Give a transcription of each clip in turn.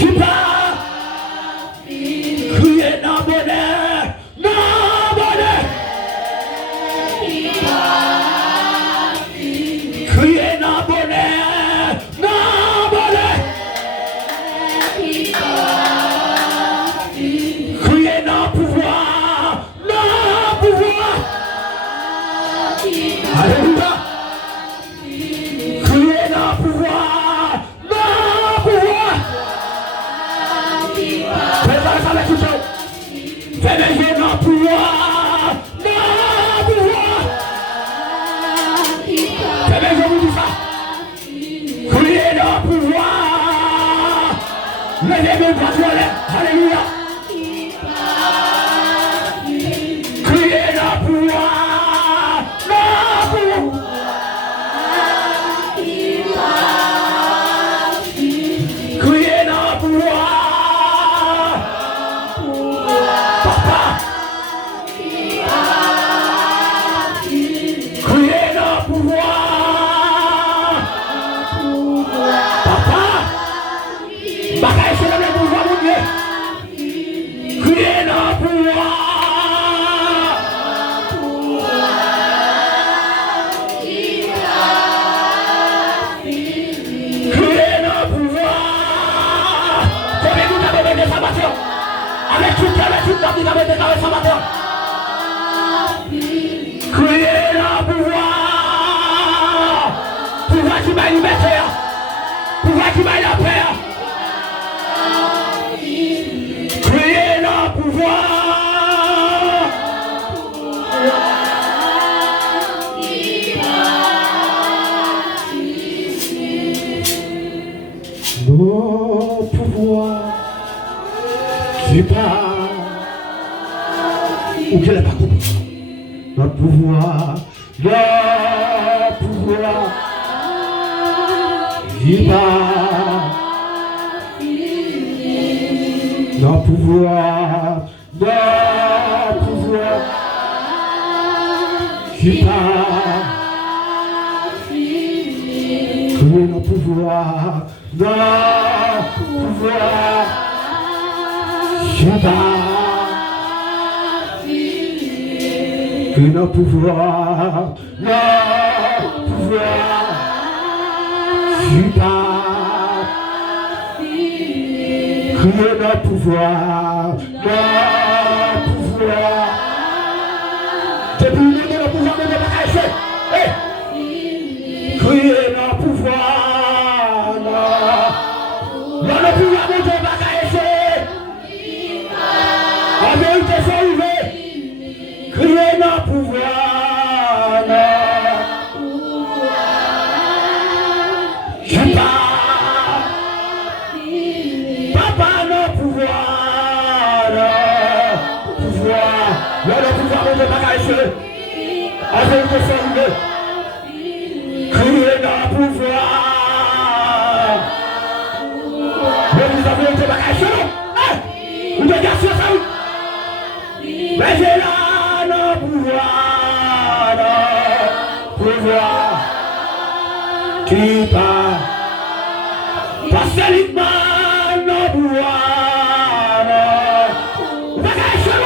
qui part, crier dans bonheur, dans bonheur, crier dans bonheur, dans bonheur, crier dans pouvoir, dans pouvoir, alléluia, crier dans pouvoir, dans pouvoir. Fais ça avec tout ça. Fais les yeux dans pouvoir, dans pouvoir. Fais les yeux pour tout ça. Crier dans pouvoir. Levez mes bras sur l'air. Alléluia. Crier dans pouvoir, dans pouvoir. Crier dans pouvoir. Papa. Crier dans pouvoir. Papa. Bagaille sur le pouvoir, mon Dieu. Crier dans pouvoir. Crier dans pouvoir. Combien vous avez besoin de ça matin? Avec tout cœur, avec toute la vie, vous avez besoin de ça matin. Crier dans pouvoir. Pouvoir qui m'a liberté. Pouvoir qui m'a la paix. Crier dans pouvoir. Nos pouvoirs qui parlent ou qu'elle n'est pas compris. Notre pouvoir, qui parle. Notre pouvoir, qui parle. Crier nos pouvoirs, qui parle. Que nos pouvoirs, qui parle. Crier nos pouvoirs, depuis le pouvoir de la caisse. Crier nos pouvoirs, dans le pouvoir de la caisse. En vérité, c'est arrivé. Crier nos pouvoirs, qui parle. Papa, nos pouvoirs, dans le pouvoir de la caisse. En vérité, c'est arrivé. Crier nos pouvoirs. Mais vous avez été bagagé. Vous devez dire ça. Mais j'ai là nos pouvoirs. Qui part. Parce que l'imam nos pouvoirs. Bagagé.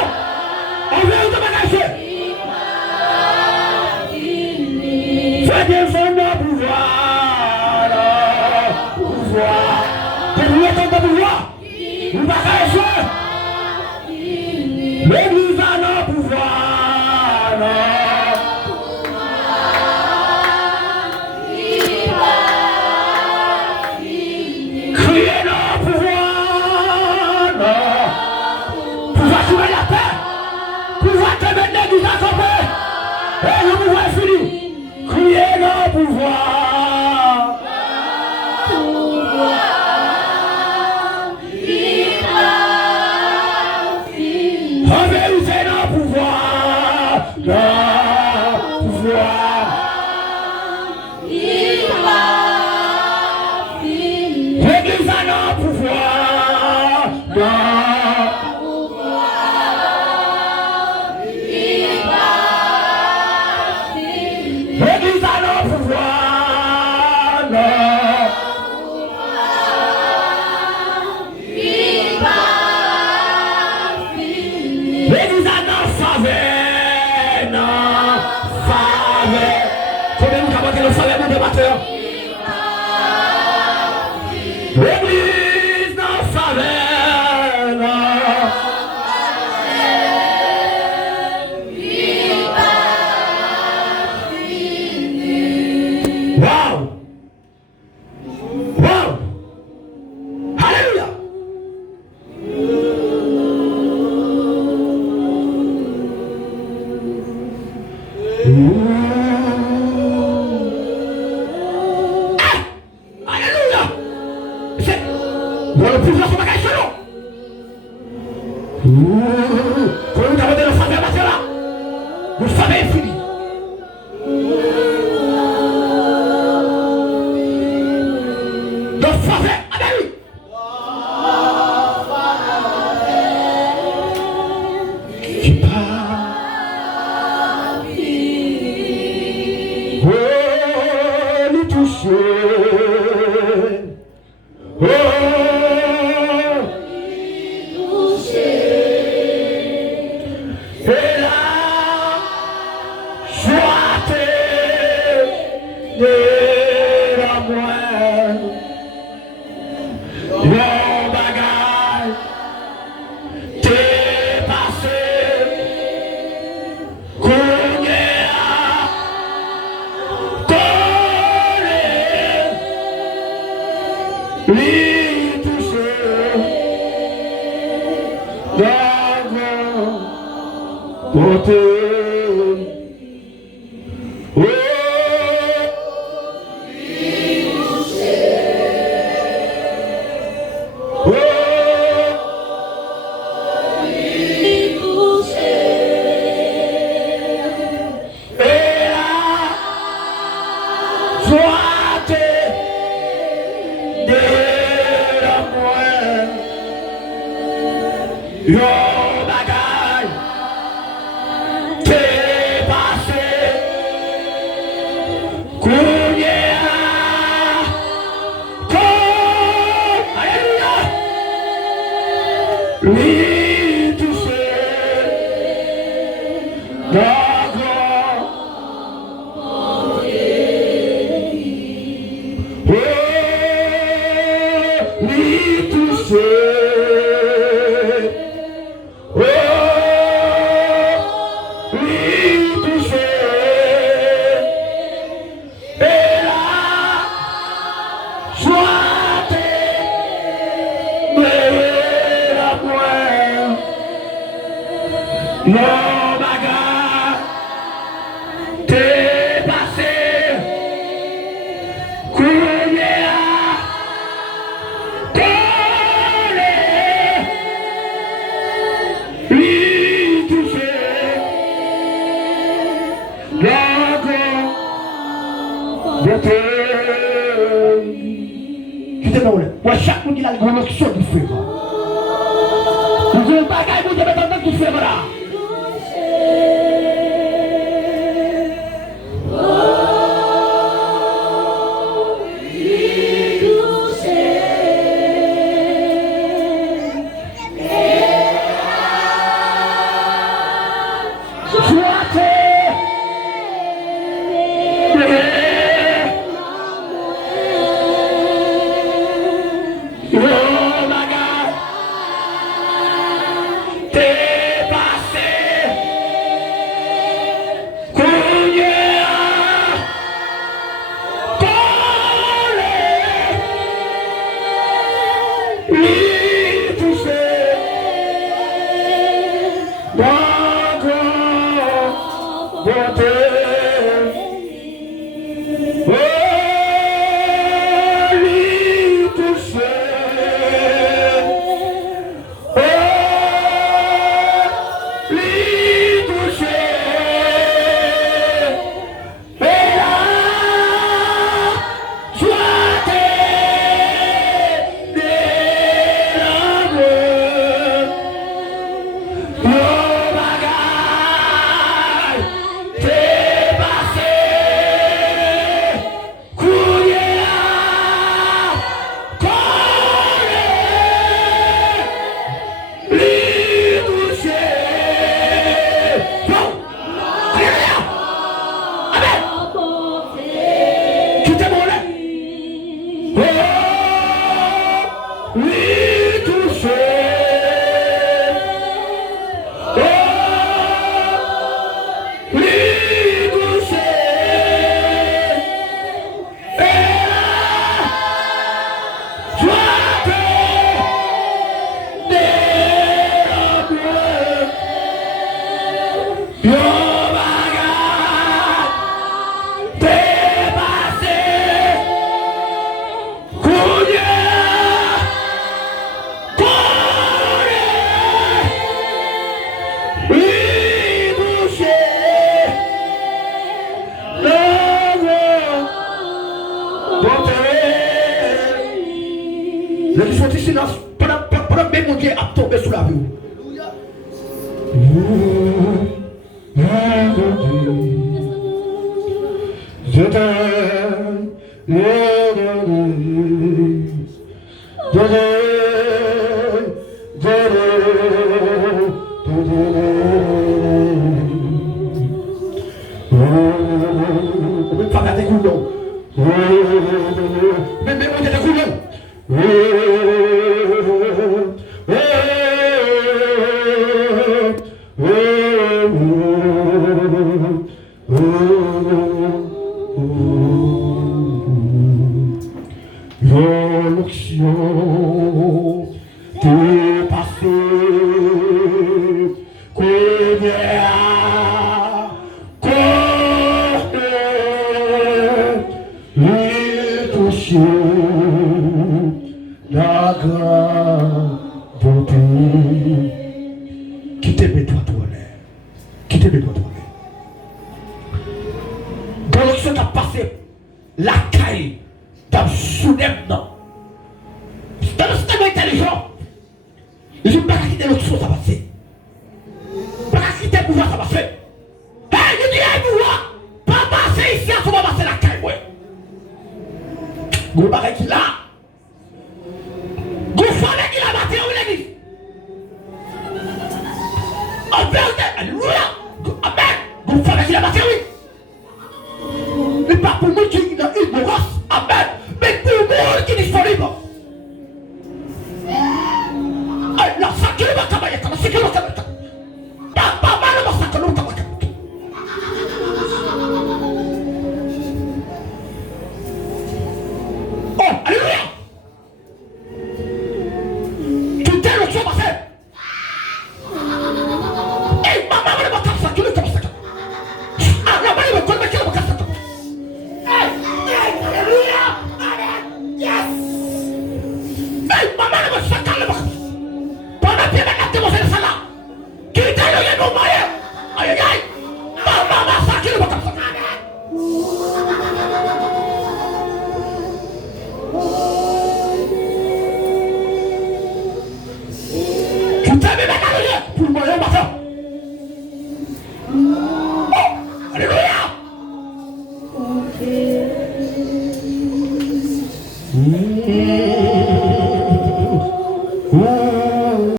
On veut être bagagé. Fais des fonds de pouvoir. Que vous êtes en pouvoir. Vous bagagez. L'église a nos pouvoirs. Criez nos pouvoirs. Pouvoir trouver la paix. Pouvoir te mettre l'église à camper. Et le pouvoir est fini. Criez nos pouvoirs. En vérité, nos pouvoirs. L'église a nos pouvoirs. L'église a nos pouvoirs. dois se bagager sur nous. Pour nous demander le faveur matin là. Le faveur est fini. Le faveur, allez. Qui part. Oh, lui toucher. Oh, et la joie de la moelle, le bagage t'est passé, qu'on est à coller, lui toucher, d'avoir porté. Yo bagay t'es passé, kounye comme alléluia, lui touché d'accord, lui touché. Mon bagage t'est passé, combien collé, lui touché, d'accord, beauté. Tu te mets où chaque monde il a le grand action du feu. Nous avons bagage pour te mettre dans tout feu là. silence pendant même mon Dieu a tombé sous la vie.